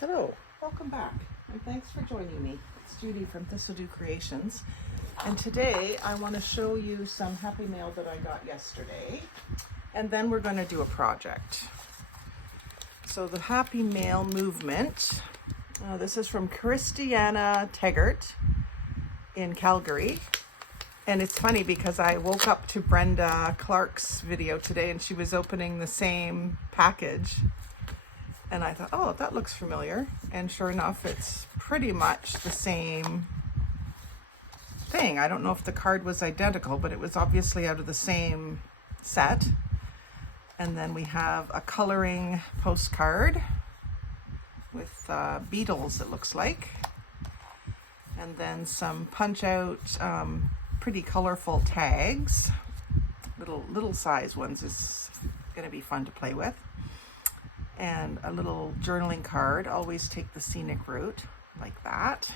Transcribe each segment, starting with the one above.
Hello, welcome back, and thanks for joining me. It's Judy from Thistledew Creations, and today I want to show you some happy mail that I got yesterday, and then we're going to do a project. So the happy mail movement, this is from Christiana Taggart in Calgary, and it's funny because I woke up to Brenda Clark's video today, and she was opening the same package. And I thought, oh, that looks familiar. And sure enough, it's pretty much the same thing. I don't know if the card was identical, but it was obviously out of the same set. And then we have a coloring postcard with beetles, it looks like. And then some punch out, pretty colorful tags. Little size ones is gonna be fun to play with. And a little journaling card, always take the scenic route, like that.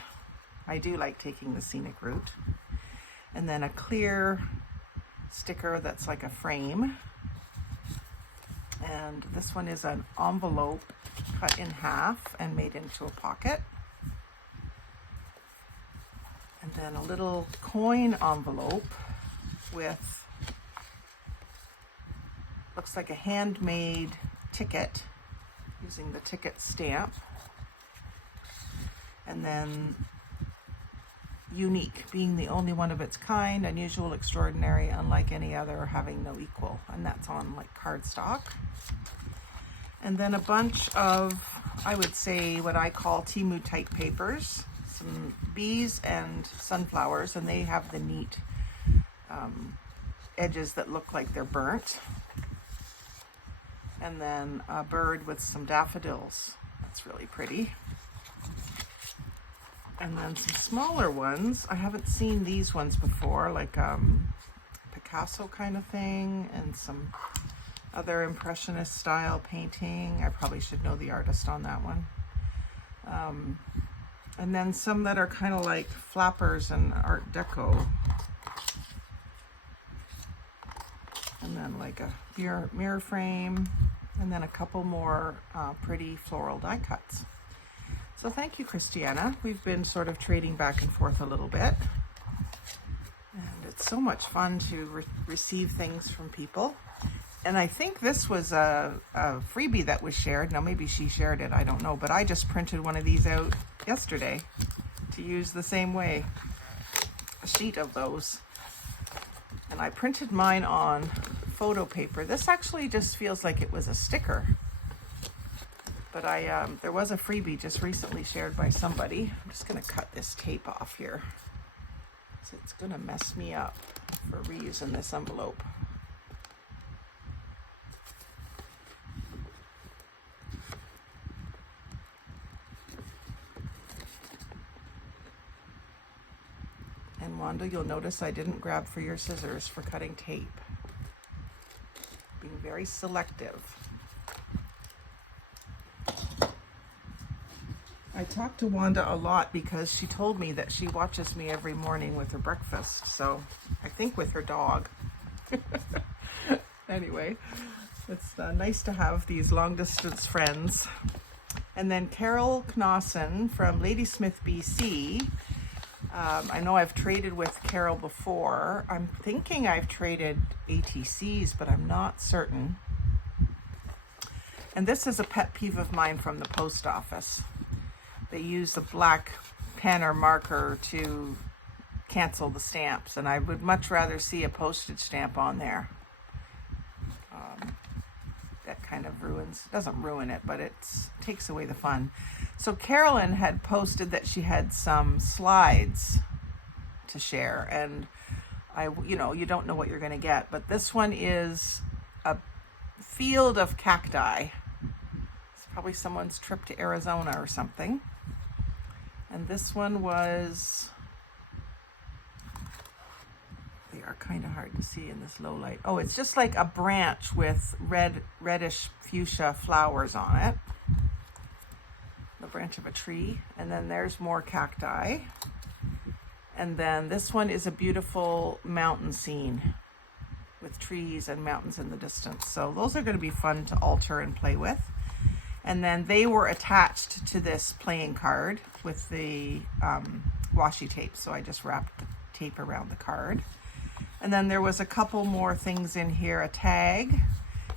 I do like taking the scenic route. And then a clear sticker that's like a frame. And this one is an envelope cut in half and made into a pocket. And then a little coin envelope with, looks like a handmade ticket, using the ticket stamp. And then unique, being the only one of its kind, unusual, extraordinary, unlike any other, having no equal. And that's on like cardstock. And then a bunch of, I would say, what I call Temu type papers, some bees and sunflowers, and they have the neat edges that look like they're burnt. And then a bird with some daffodils. That's really pretty. And then some smaller ones. I haven't seen these ones before, like Picasso kind of thing, and some other impressionist style painting. I probably should know the artist on that one. And then some that are kind of like flappers and Art Deco. And then like a mirror frame, and then a couple more pretty floral die cuts. So thank you, Christiana. We've been sort of trading back and forth a little bit. And it's so much fun to receive things from people. And I think this was a freebie that was shared. Now maybe she shared it, I don't know. But I just printed one of these out yesterday to use the same way. A sheet of those. And I printed mine on photo paper. This actually just feels like it was a sticker. But there was a freebie just recently shared by somebody. I'm just gonna cut this tape off here. So it's gonna mess me up for reusing this envelope. And Wanda, you'll notice I didn't grab for your scissors for cutting tape. Being very selective. I talked to Wanda a lot because she told me that she watches me every morning with her breakfast. So I think with her dog. Anyway, it's nice to have these long distance friends. And then Carol Knosson from Ladysmith, BC. I know I've traded with Carol before. I'm thinking I've traded ATCs, but I'm not certain. And this is a pet peeve of mine from the post office. They use the black pen or marker to cancel the stamps, and I would much rather see a postage stamp on there. That kind of doesn't ruin it, but it takes away the fun. So Carolyn had posted that she had some slides to share, and you don't know what you're going to get, but this one is a field of cacti. It's probably someone's trip to Arizona or something. And this one was, they are kind of hard to see in this low light. Oh, it's just like a branch with reddish fuchsia flowers on it. The branch of a tree. And then there's more cacti. And then this one is a beautiful mountain scene with trees and mountains in the distance. So those are going to be fun to alter and play with. And then they were attached to this playing card with the washi tape. So I just wrapped the tape around the card. And then there was a couple more things in here, a tag,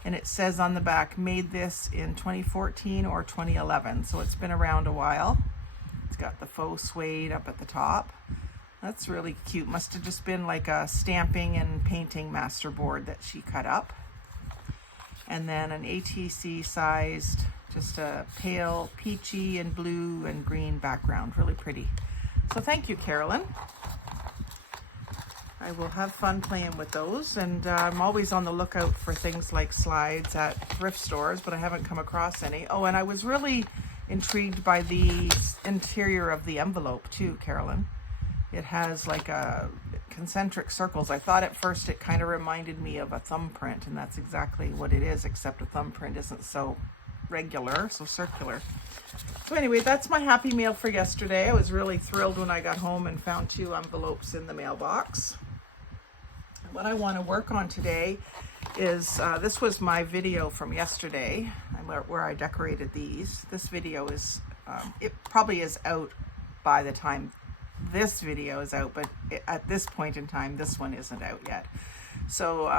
and it says on the back, made this in 2014 or 2011. So it's been around a while. It's got the faux suede up at the top. That's really cute. Must have just been like a stamping and painting masterboard that she cut up. And then an ATC sized, just a pale peachy and blue and green background. Really pretty. So thank you, Carolyn. I will have fun playing with those, and I'm always on the lookout for things like slides at thrift stores, but I haven't come across any. Oh, and I was really intrigued by the interior of the envelope too, Carolyn. It has like a concentric circles. I thought at first it kind of reminded me of a thumbprint, and that's exactly what it is, except a thumbprint isn't so regular, so circular. So anyway, that's my happy mail for yesterday. I was really thrilled when I got home and found 2 envelopes in the mailbox. What I want to work on today is, this was my video from yesterday where I decorated these. This video is, it probably is out by the time this video is out, but at this point in time, this one isn't out yet. So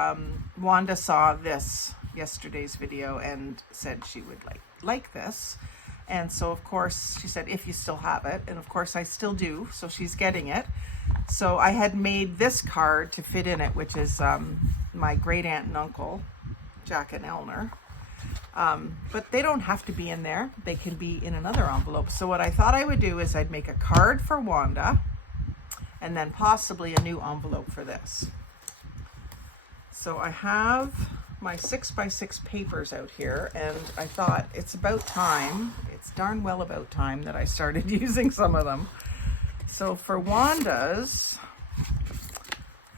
Wanda saw this yesterday's video and said she would like this. And so of course she said, if you still have it, and of course I still do, so she's getting it. So I had made this card to fit in it, which is my great aunt and uncle, Jack and Eleanor. But they don't have to be in there. They can be in another envelope. So what I thought I would do is I'd make a card for Wanda and then possibly a new envelope for this. So I have my 6x6 papers out here, and I thought it's about time, it's darn well about time that I started using some of them. So for Wanda's,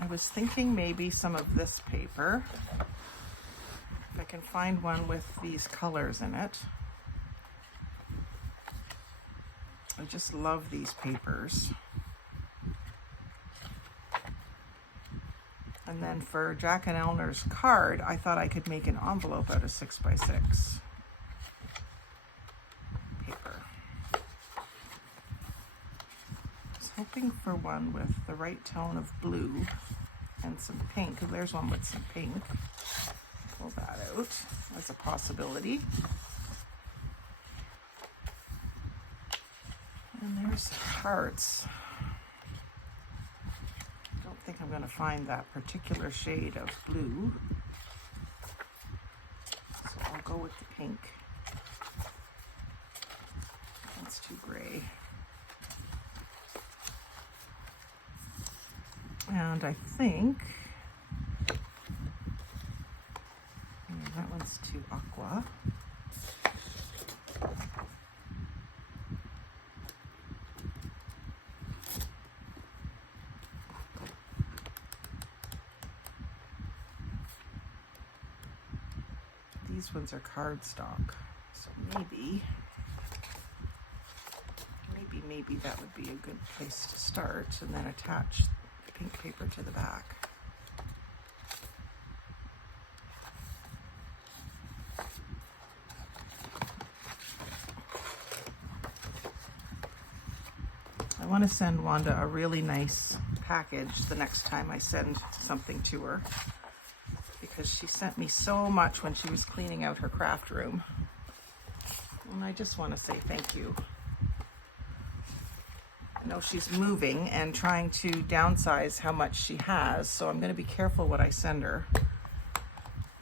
I was thinking maybe some of this paper. If I can find one with these colors in it. I just love these papers. And then for Jack and Eleanor's card, I thought I could make an envelope out of 6x6 paper. I was hoping for one with the right tone of blue and some pink. There's one with some pink. Pull that out as a possibility. And there's hearts. I don't think I'm going to find that particular shade of blue. So I'll go with the pink. That's too gray. And I think that one's too aqua. These ones are cardstock, so maybe that would be a good place to start, and then attach the pink paper to the back. I want to send Wanda a really nice package the next time I send something to her, because she sent me so much when she was cleaning out her craft room. And I just want to say thank you. I know she's moving and trying to downsize how much she has, so I'm going to be careful what I send her.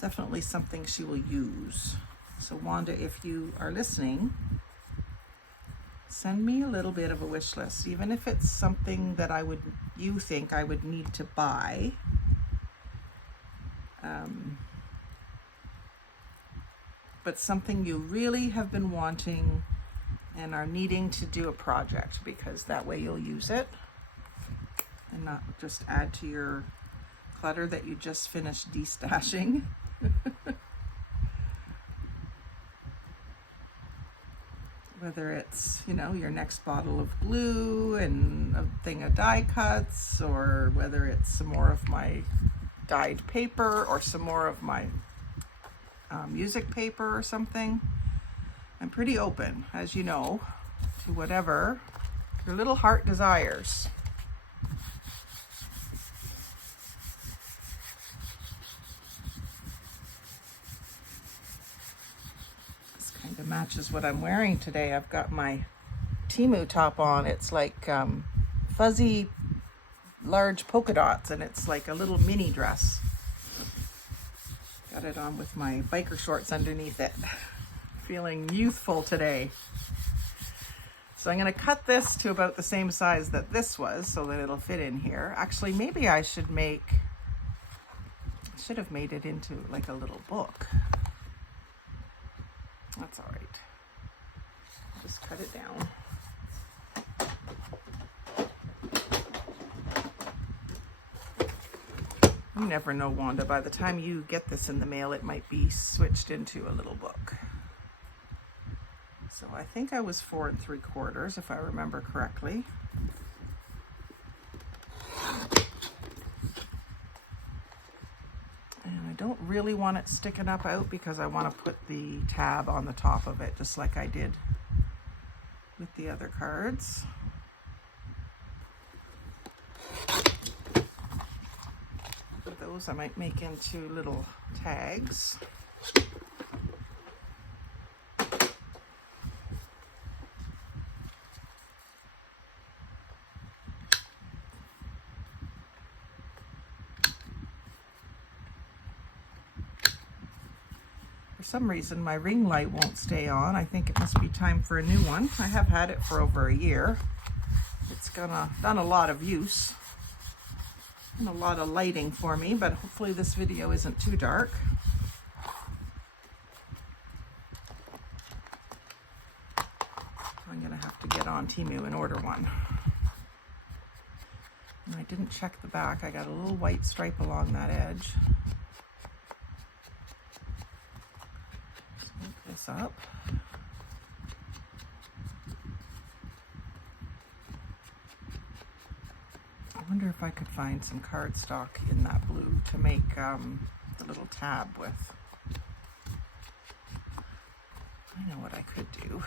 Definitely something she will use. So Wanda, if you are listening, send me a little bit of a wish list, even if it's something that you think I would need to buy. But something you really have been wanting and are needing to do a project, because that way you'll use it and not just add to your clutter that you just finished destashing. Whether it's, your next bottle of glue and a thing of die cuts, or whether it's some more of my dyed paper or some more of my music paper or something. I'm pretty open, as you know, to whatever your little heart desires. This kind of matches what I'm wearing today. I've got my Temu top on. It's like fuzzy, large polka dots, and it's like a little mini dress. Got it on with my biker shorts underneath it. Feeling youthful today. So I'm going to cut this to about the same size that this was so that it'll fit in here. Actually, maybe I should have made it into like a little book. That's all right. Just cut it down. You never know, Wanda. By the time you get this in the mail, it might be switched into a little book. So I think I was 4 3/4, if I remember correctly. And I don't really want it sticking up out because I want to put the tab on the top of it, just like I did with the other cards. Those I might make into little tags. For some reason my ring light won't stay on. I think it must be time for a new one. I have had it for over a year. It's done a lot of use and a lot of lighting for me, but hopefully this video isn't too dark. I'm gonna have to get on Temu and order one. And I didn't check the back. I got a little white stripe along that edge. Just look this up. I wonder if I could find some cardstock in that blue to make the little tab with. I know what I could do.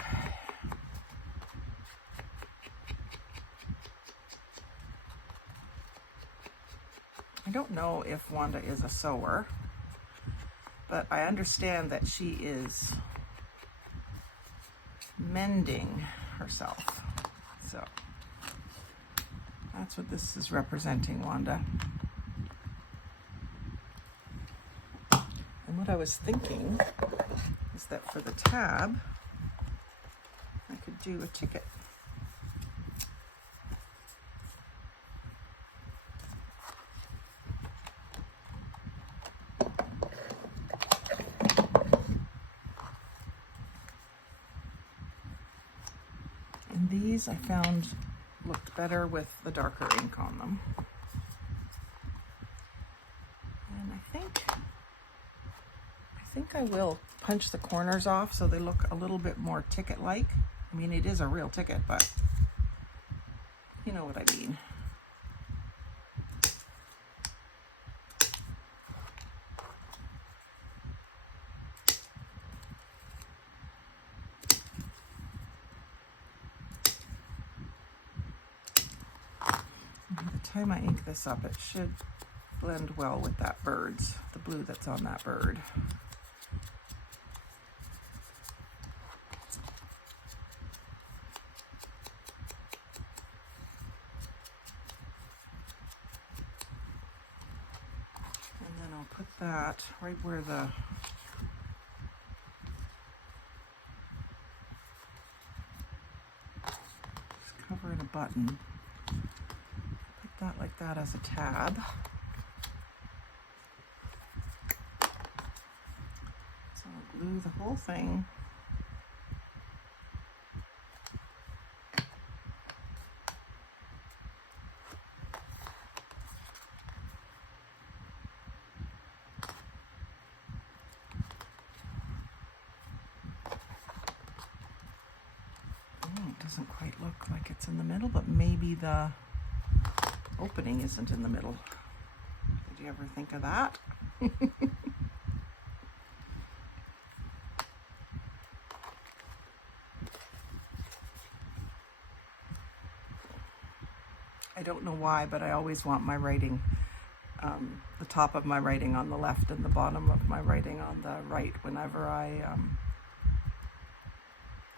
I don't know if Wanda is a sewer, but I understand that she is mending herself. So that's what this is representing, Wanda. And what I was thinking is that for the tab, I could do a ticket. And these I found looked better with the darker ink on them. And I think I will punch the corners off so they look a little bit more ticket-like. I mean, it is a real ticket, but you know what I mean. By the time I ink this up, it should blend well with that bird's, the blue that's on that bird. And then I'll put that right where the just covering a button. Put that like that as a tab. So I'll glue the whole thing. It doesn't quite look like it's in the middle, but maybe the opening isn't in the middle. Did you ever think of that? I don't know why, but I always want my writing, the top of my writing on the left and the bottom of my writing on the right whenever I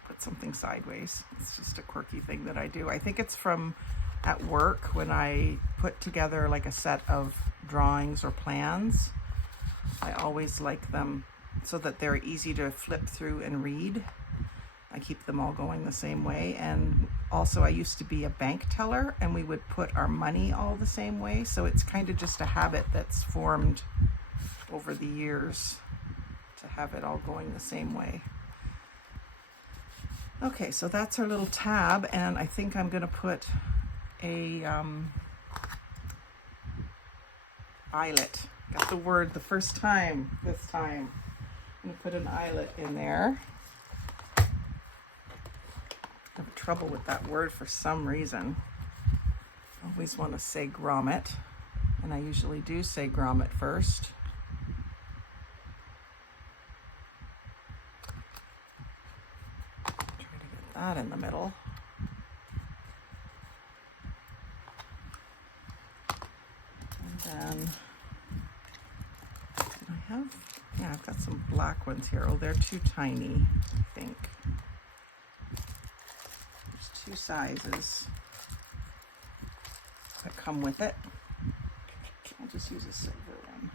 put something sideways. It's just a quirky thing that I do. I think it's from at work when I put together like a set of drawings or plans. I always like them so that they're easy to flip through and read. I keep them all going the same way. And also I used to be a bank teller and we would put our money all the same way. So it's kind of just a habit that's formed over the years to have it all going the same way. Okay, so that's our little tab, and I think I'm gonna put a eyelet. Got the word the first time this time. I'm gonna put an eyelet in there. I have trouble with that word for some reason. I always want to say grommet, and I usually do say grommet first. Try to get that in the middle. And then, did I have? Yeah, I've got some black ones here. Oh, they're too tiny, I think. There's 2 sizes that come with it. I'll just use a silver one.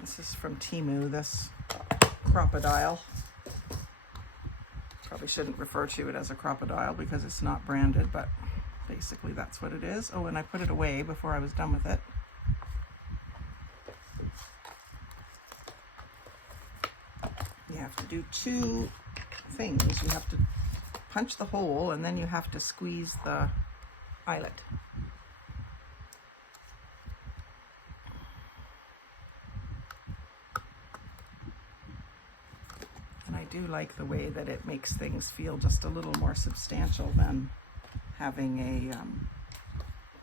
This is from Temu, this crocodile. Probably shouldn't refer to it as a crocodile because it's not branded, but basically that's what it is. Oh, and I put it away before I was done with it. You have to do 2 things. You have to punch the hole and then you have to squeeze the eyelet. And I do like the way that it makes things feel just a little more substantial than having a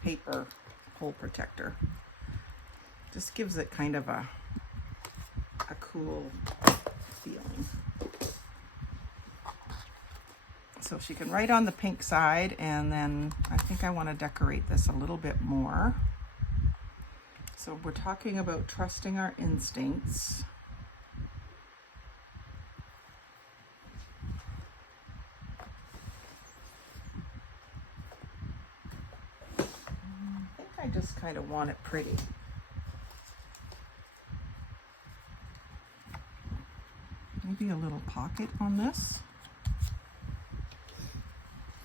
paper hole protector. Just gives it kind of a cool feeling. So she can write on the pink side, and then I think I want to decorate this a little bit more. So we're talking about trusting our instincts. I think I just kind of want it pretty. Maybe a little pocket on this.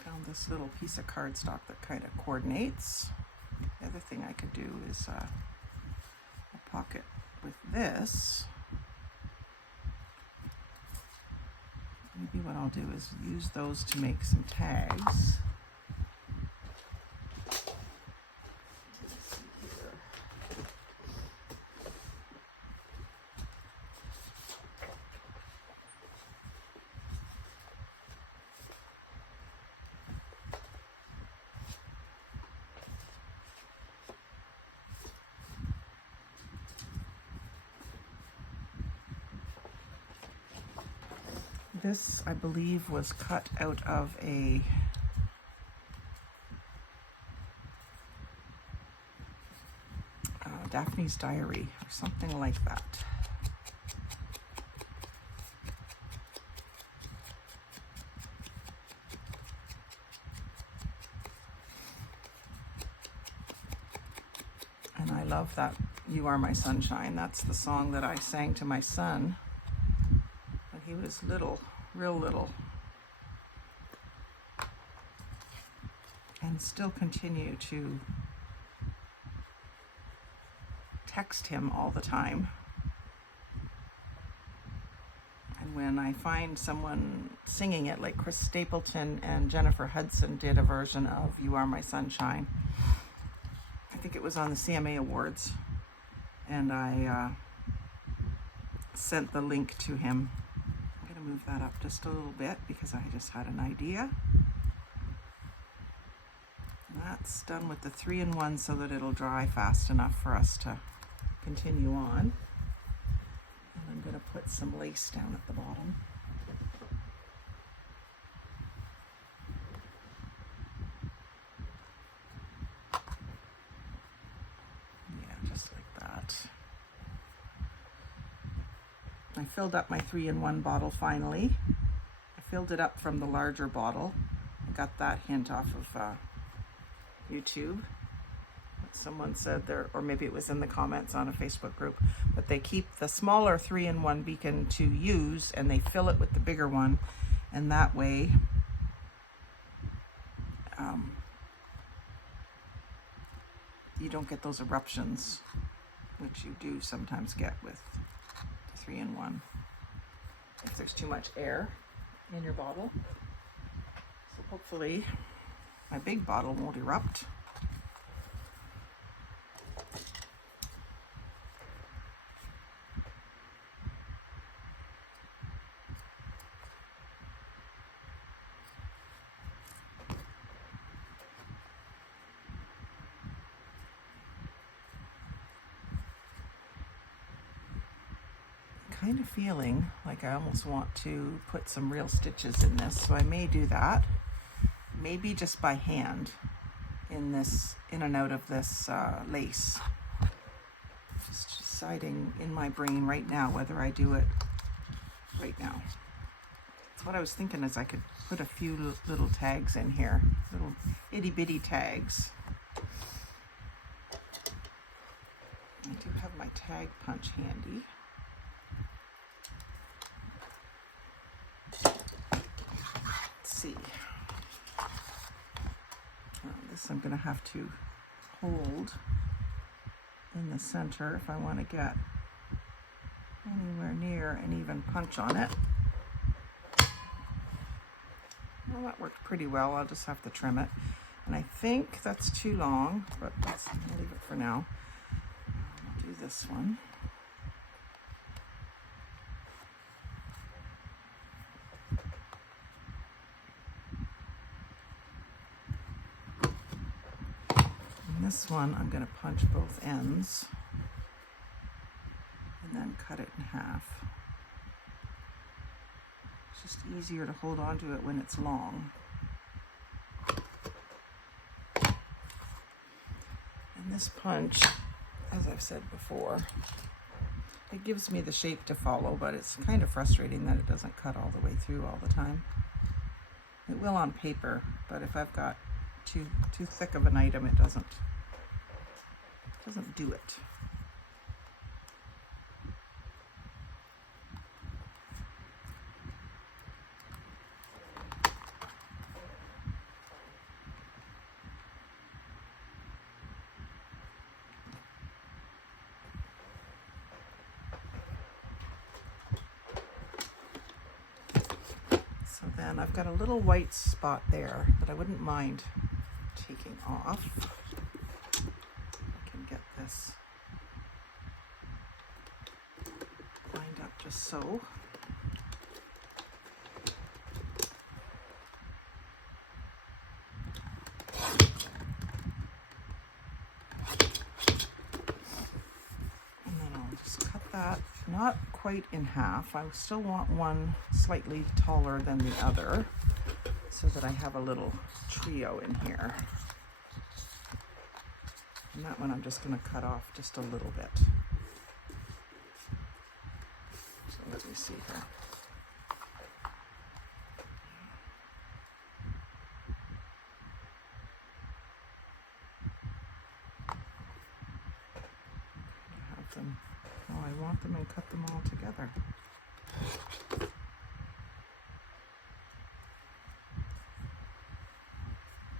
Found this little piece of cardstock that kind of coordinates. The other thing I could do is a pocket with this. Maybe what I'll do is use those to make some tags. This, I believe, was cut out of a Daphne's Diary or something like that. And I love that You Are My Sunshine. That's the song that I sang to my son when he was little, real little. And still continue to text him all the time. And when I find someone singing it, like Chris Stapleton and Jennifer Hudson did a version of You Are My Sunshine. I think it was on the CMA Awards. And I sent the link to him. I'm going to move that up just a little bit because I just had an idea. That's done with the 3-in-1 so that it'll dry fast enough for us to continue on. And I'm going to put some lace down at the bottom. Yeah, just like that. I filled up my 3-in-1 bottle finally. I filled it up from the larger bottle. I got that hint off of YouTube. Someone said there, or maybe it was in the comments on a Facebook group, but they keep the smaller 3-in-1 beacon to use and they fill it with the bigger one, and that way you don't get those eruptions, which you do sometimes get with the 3-in-1 if there's too much air in your bottle. So hopefully my big bottle won't erupt. Kind of feeling like I almost want to put some real stitches in this, so I may do that, maybe just by hand in and out of this lace. Just deciding in my brain right now whether I do it right now. That's what I was thinking, is I could put a few little tags in here, little itty bitty tags. I do have my tag punch handy. See. This I'm going to have to hold in the center if I want to get anywhere near an even punch on it. Well, that worked pretty well. I'll just have to trim it. And I think that's too long, but I'll leave it for now. I'll do this one. This one, I'm going to punch both ends and then cut it in half. It's just easier to hold on to it when it's long. And this punch, as I've said before, it gives me the shape to follow, but it's kind of frustrating that it doesn't cut all the way through all the time. It will on paper, but if I've got too thick of an item, it doesn't do it. So then I've got a little white spot there that I wouldn't mind taking off. I can get this lined up just so. And then I'll just cut that, not quite in half. I still want one slightly taller than the other so that I have a little trio in here. And that one I'm just going to cut off just a little bit. So let me see here. Have them, oh, I want them and cut them all together.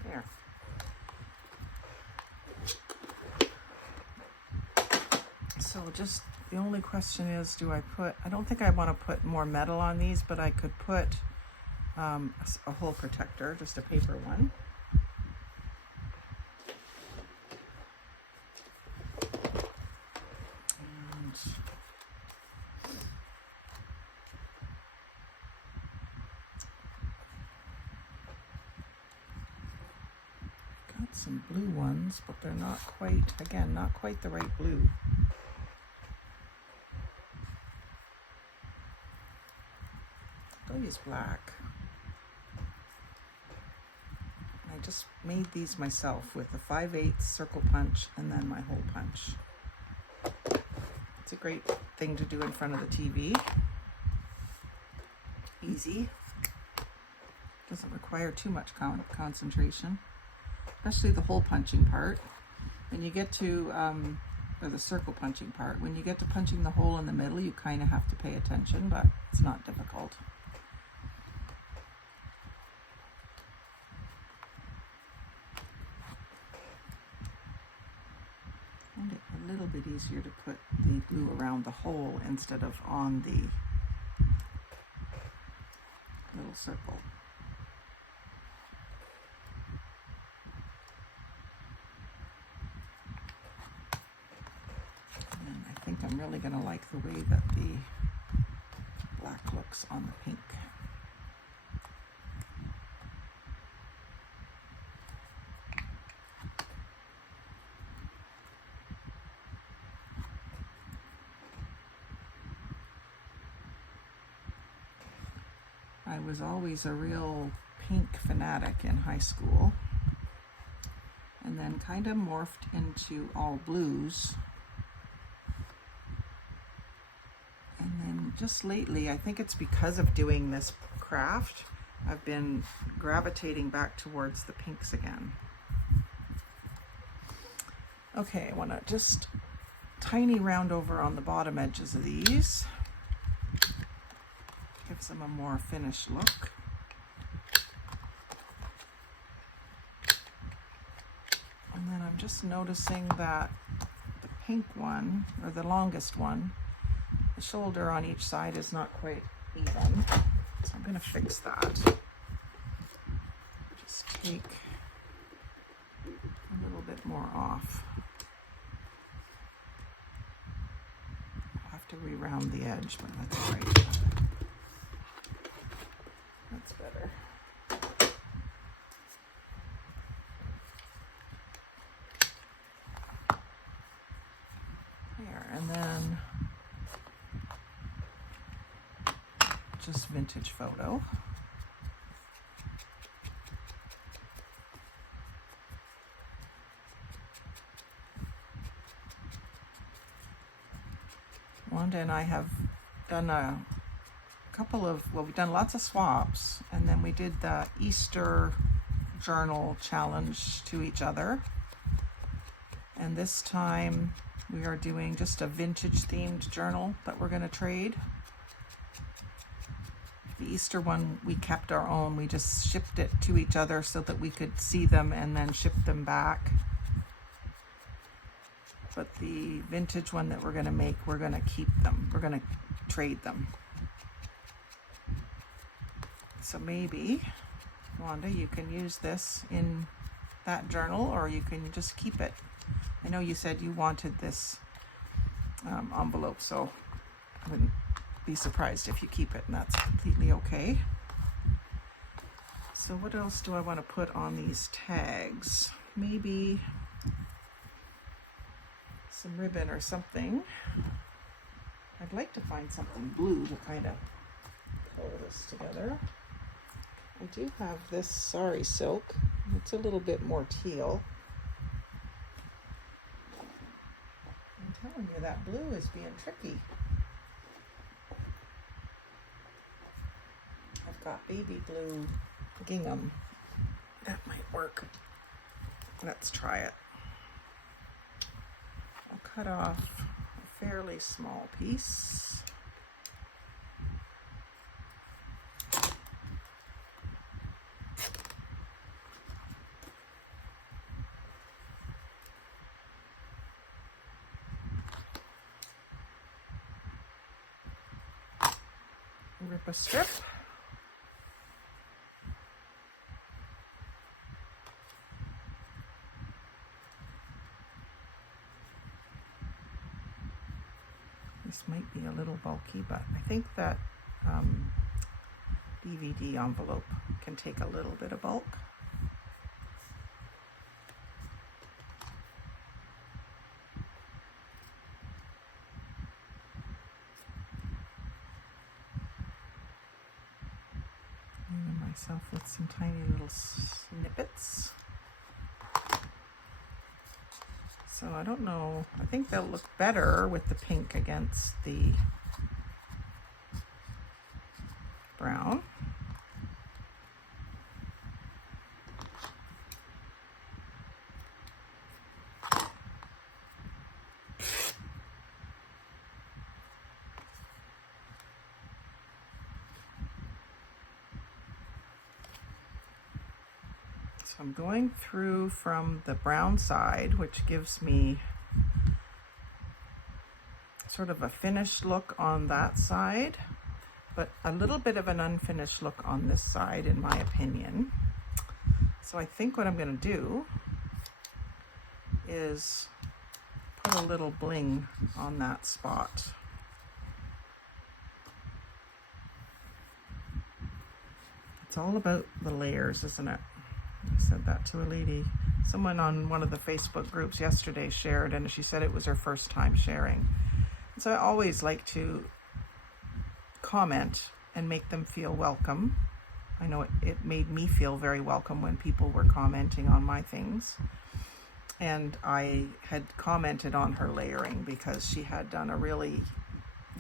There. So just the only question is, do I put, I don't think I want to put more metal on these, but I could put a hole protector, just a paper one. And got some blue ones, but they're not quite, again, not quite the right blue. I'll use black. I just made these myself with a 5/8 circle punch and then my hole punch. It's a great thing to do in front of the TV. Easy. Doesn't require too much concentration, especially the hole punching part. When you get to, or the circle punching part, when you get to punching the hole in the middle, you kind of have to pay attention, but it's not difficult. I find it a little bit easier to put the glue around the hole instead of on the little circle. And I think I'm really going to like the way that the black looks on the pink. I was always a real pink fanatic in high school, and then kind of morphed into all blues. And then just lately, I think it's because of doing this craft, I've been gravitating back towards the pinks again. Okay, I want to just tiny round over on the bottom edges of these. Gives them a more finished look. And then I'm just noticing that the pink one, or the longest one, the shoulder on each side is not quite even. So I'm going to fix that. Just take a little bit more off. I'll have to re-round the edge, but that's all right. That's better. There, and then just vintage photo. Wanda and I have done a couple of, well, we've done lots of swaps, and then we did the Easter journal challenge to each other. And this time we are doing just a vintage themed journal that we're going to trade. The Easter one, we kept our own. We just shipped it to each other so that we could see them and then ship them back. But the vintage one that we're going to make, we're going to keep them. We're going to trade them. So maybe, Wanda, you can use this in that journal, or you can just keep it. I know you said you wanted this envelope, so I wouldn't be surprised if you keep it, and that's completely okay. So what else do I want to put on these tags? Maybe some ribbon or something. I'd like to find something blue to kind of hold this together. I do have this sari silk. It's a little bit more teal. I'm telling you, that blue is being tricky. I've got baby blue gingham. That might work. Let's try it. I'll cut off a fairly small piece. Rip a strip. This might be a little bulky, but I think that DVD envelope can take a little bit of bulk. myself with some tiny little snippets. So I don't know, I think they'll look better with the pink against the brown. So I'm going through from the brown side, which gives me sort of a finished look on that side, but a little bit of an unfinished look on this side, in my opinion. So I think what I'm going to do is put a little bling on that spot. It's all about the layers, isn't it? I said that to a lady. Someone on one of the Facebook groups yesterday shared, and she said it was her first time sharing. So I always like to comment and make them feel welcome. I know it made me feel very welcome when people were commenting on my things. And I had commented on her layering because she had done a really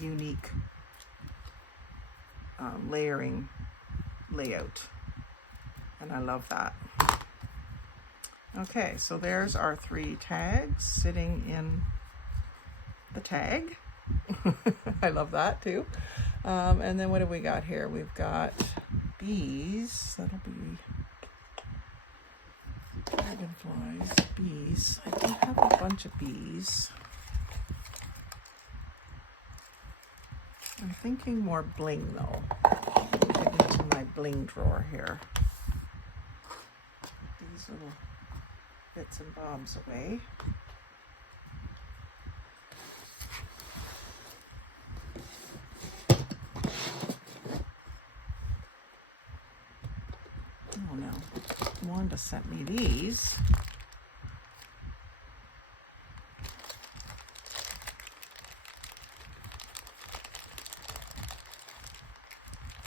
unique layering layout. And I love that. Okay, so there's our 3 tags sitting in the tag. I love that too. And then what have we got here? We've got bees. That'll be dragonflies, bees. I do have a bunch of bees. I'm thinking more bling though. Get into my bling drawer here. These little bits and bobs away. Oh no, Wanda sent me these.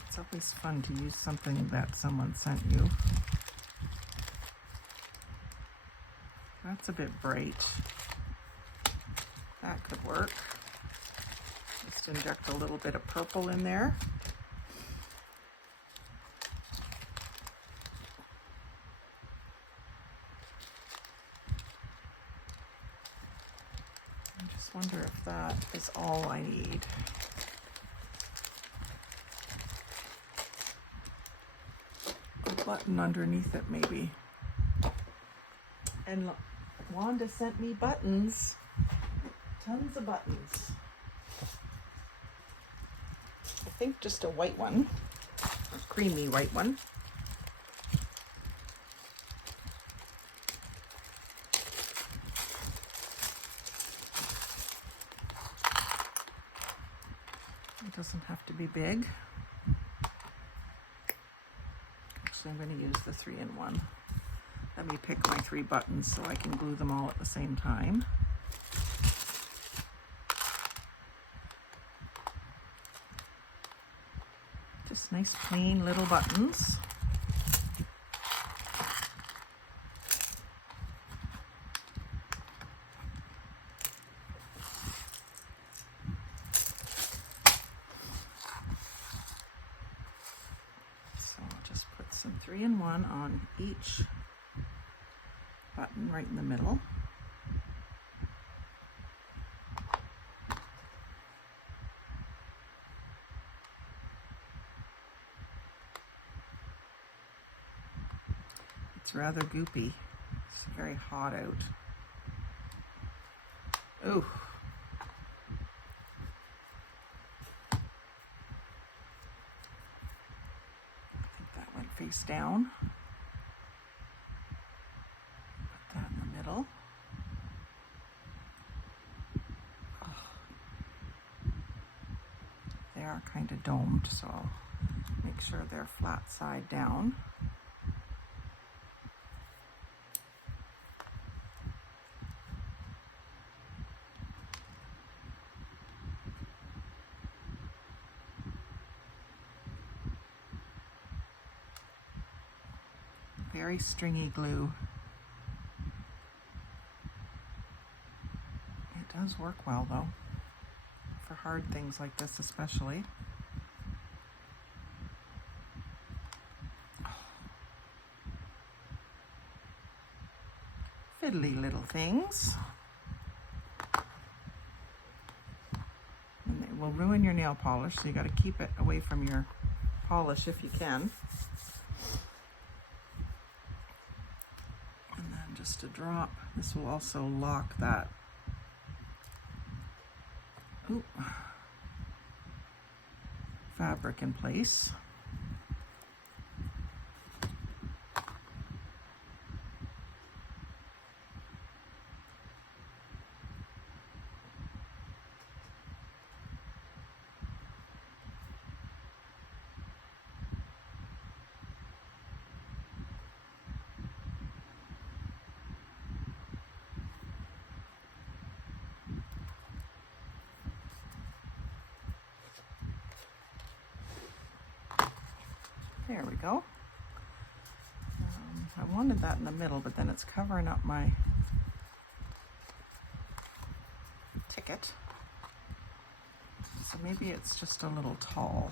It's always fun to use something that someone sent you. That's a bit bright. That could work. Just inject a little bit of purple in there. I just wonder if that is all I need. A button underneath it maybe. And Wanda sent me buttons. Tons of buttons. I think just a white one. A creamy white one. It doesn't have to be big. Actually, I'm going to use the 3-in-1. Let me pick my 3 buttons so I can glue them all at the same time. Just nice plain little buttons. So I'll just put some 3-in-1 on each button right in the middle. It's rather goopy. It's very hot out. Ooh. I think that went face down. Put that in the middle. Oh. They are kind of domed, so I'll make sure they're flat side down. very stringy glue. It does work well though, for hard things like this especially. Fiddly little things. And they will ruin your nail polish, so you got to keep it away from your polish if you can. And then just a drop. This will also lock that fabric in place. There we go. I wanted that in the middle, but then it's covering up my ticket. So maybe it's just a little tall.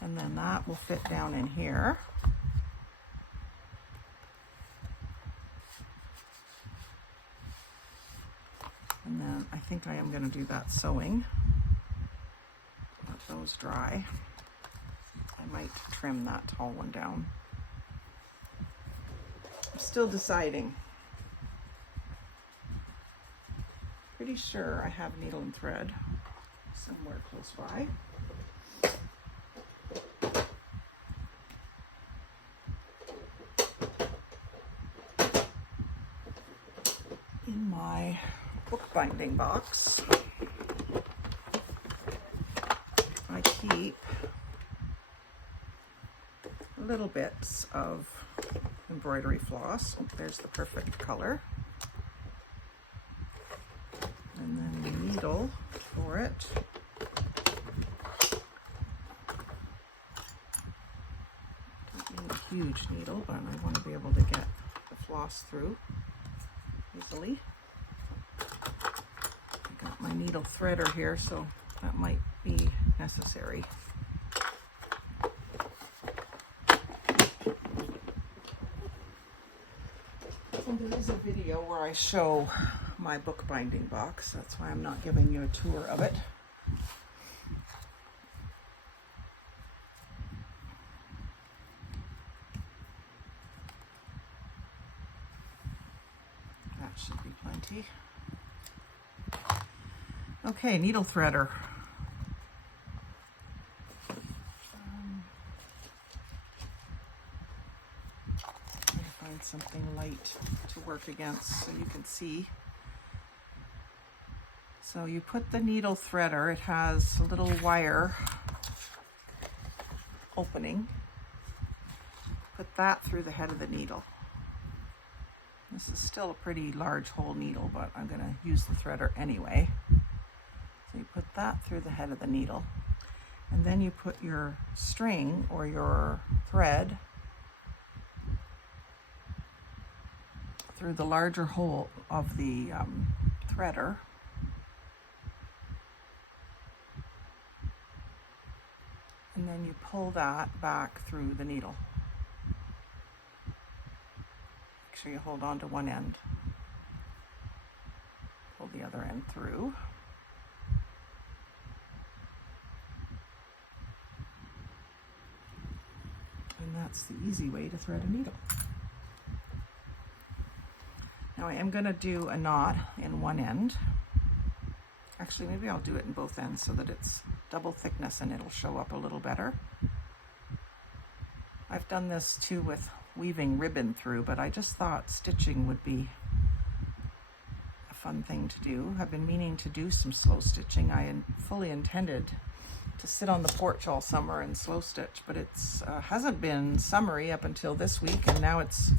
And then that will fit down in here. And then I think I am going to do that sewing. Let those dry. I might trim that tall one down. I'm still deciding. Pretty sure I have needle and thread somewhere close by. In my bookbinding box, I keep little bits of embroidery floss. Oh, there's the perfect color. And then the needle for it. Don't need a huge needle, but I want to be able to get the floss through easily. I got my needle threader here, so that might be necessary. And there is a video where I show my bookbinding box. That's why I'm not giving you a tour of it. That should be plenty. Okay, needle threader. Find something light to work against so you can see. So you put the needle threader, it has a little wire opening. Put that through the head of the needle. This is still a pretty large hole needle, but I'm going to use the threader anyway. So you put that through the head of the needle, and then you put your string or your thread through the larger hole of the threader. And then you pull that back through the needle. Make sure you hold on to one end. Pull the other end through. And that's the easy way to thread a needle. Now I am going to do a knot in one end. Actually, maybe I'll do it in both ends so that it's double thickness and it'll show up a little better. I've done this too with weaving ribbon through, but I just thought stitching would be a fun thing to do. I've been meaning to do some slow stitching. I fully intended to sit on the porch all summer and slow stitch, but it's hasn't been summery up until this week, and now it's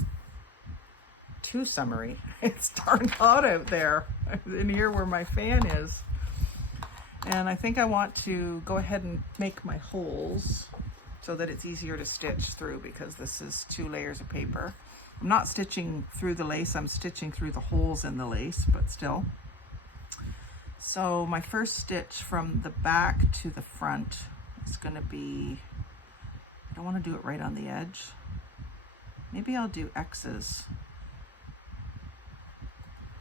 too summery. It's darn hot out there in here where my fan is. And I think I want to go ahead and make my holes so that it's easier to stitch through, because this is 2 layers of paper. I'm not stitching through the lace, I'm stitching through the holes in the lace, but still. So my first stitch from the back to the front is going to be, I don't want to do it right on the edge. Maybe I'll do X's.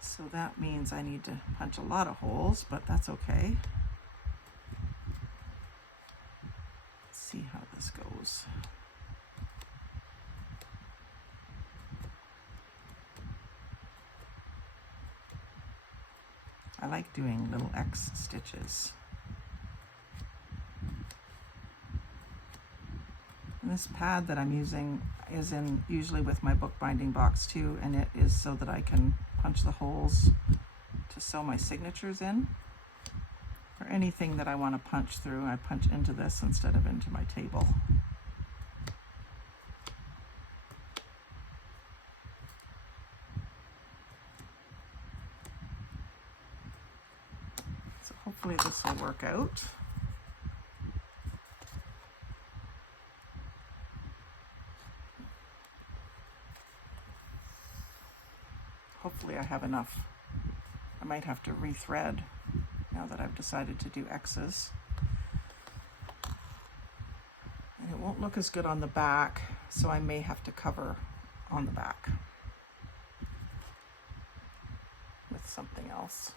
So that means I need to punch a lot of holes, but that's okay. Let's see how this goes. I like doing little X stitches. And this pad that I'm using is in usually with my bookbinding box too, and it is so that I can punch the holes to sew my signatures in. Or anything that I want to punch through, I punch into this instead of into my table. So hopefully this will work out. Hopefully I have enough. I might have to rethread now that I've decided to do X's. And it won't look as good on the back, so I may have to cover on the back with something else.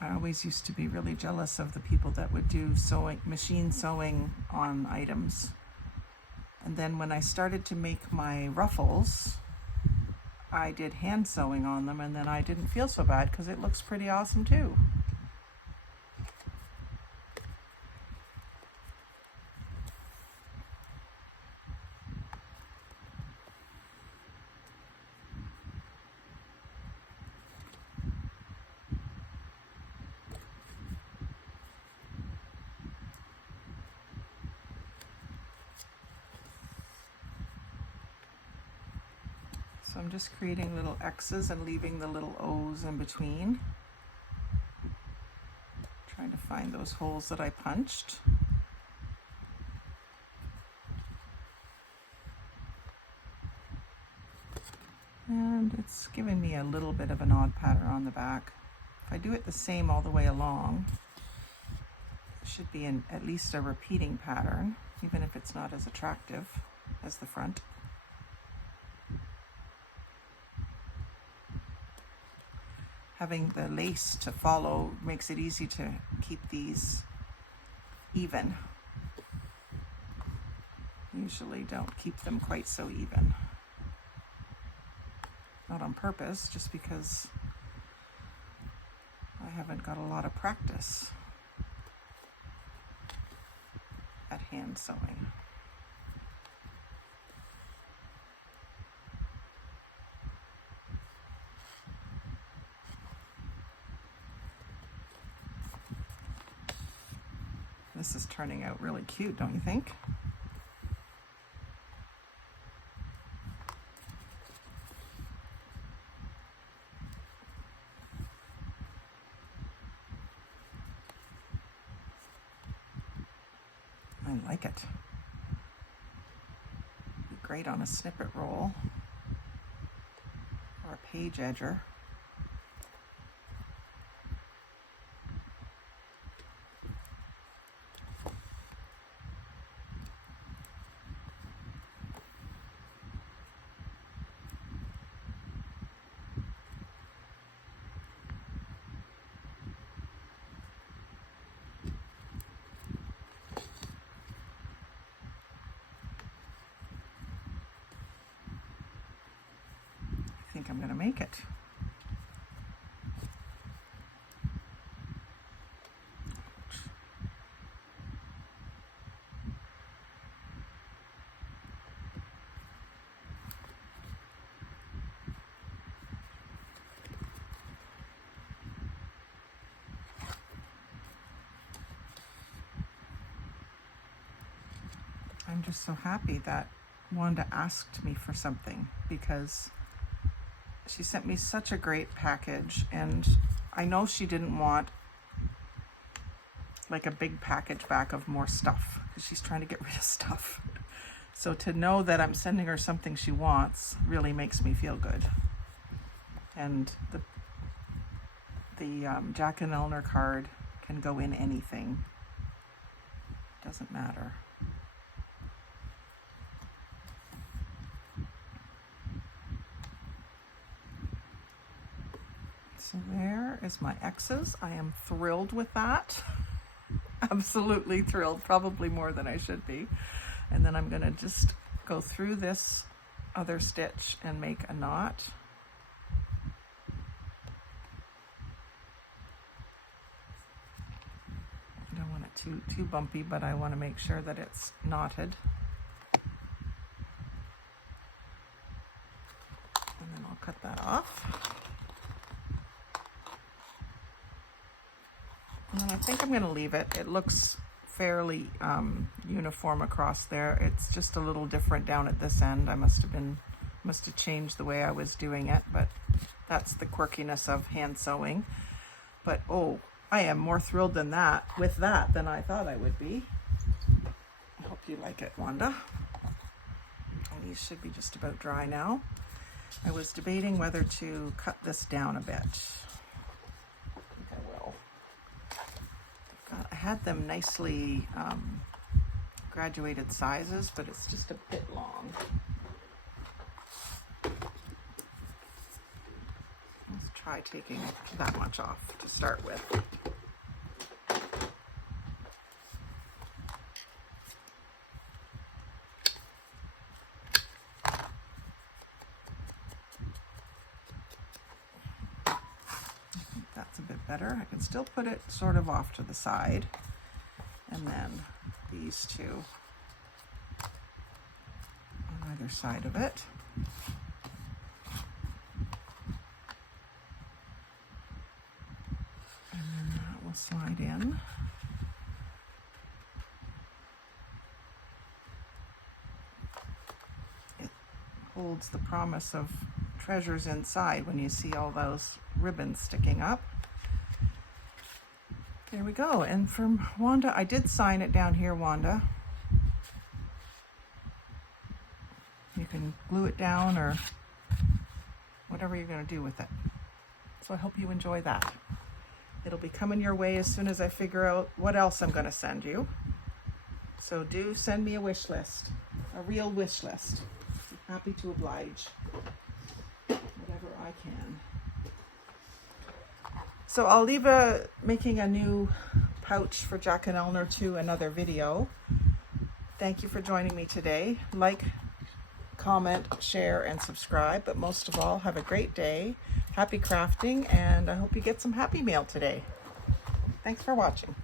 I always used to be really jealous of the people that would do sewing, machine sewing on items. And then when I started to make my ruffles, I did hand sewing on them, and then I didn't feel so bad because it looks pretty awesome too. So I'm just creating little X's and leaving the little O's in between. Trying to find those holes that I punched. And it's giving me a little bit of an odd pattern on the back. If I do it the same all the way along, it should be at least a repeating pattern, even if it's not as attractive as the front. Having the lace to follow makes it easy to keep these even. Usually don't keep them quite so even. Not on purpose, just because I haven't got a lot of practice at hand sewing. This is turning out really cute, don't you think? I like it. Be great on a snippet roll or a page edger. I think I'm going to make it. I'm just so happy that Wanda asked me for something, because she sent me such a great package, and I know she didn't want like a big package back of more stuff because she's trying to get rid of stuff. So to know that I'm sending her something she wants really makes me feel good. And the Jack and Eleanor card can go in anything. Doesn't matter. So there is my X's. I am thrilled with that. Absolutely thrilled, probably more than I should be. And then I'm gonna just go through this other stitch and make a knot. I don't want it too bumpy, but I want to make sure that it's knotted. And then I'll cut that off. And I think I'm going to leave it. It looks fairly uniform across there. It's just a little different down at this end. I must have changed the way I was doing it, but that's the quirkiness of hand sewing. But oh, I am more thrilled than that with that than I thought I would be. I hope you like it, Wanda. And these should be just about dry now. I was debating whether to cut this down a bit. I had them nicely graduated sizes, but it's just a bit long. Let's try taking that much off to start with. That's a bit better. I can still put it sort of off to the side, and then these two on either side of it. And then that will slide in. It holds the promise of treasures inside when you see all those ribbons sticking up. There we go. And from Wanda, I did sign it down here, Wanda. You can glue it down or whatever you're going to do with it. So I hope you enjoy that. It'll be coming your way as soon as I figure out what else I'm going to send you. So do send me a wish list, a real wish list. I'm happy to oblige. Whatever I can. So I'll leave making a new pouch for Jack and Eleanor to another video. Thank you for joining me today. Like, comment, share, and subscribe. But most of all, have a great day. Happy crafting, and I hope you get some happy mail today. Thanks for watching.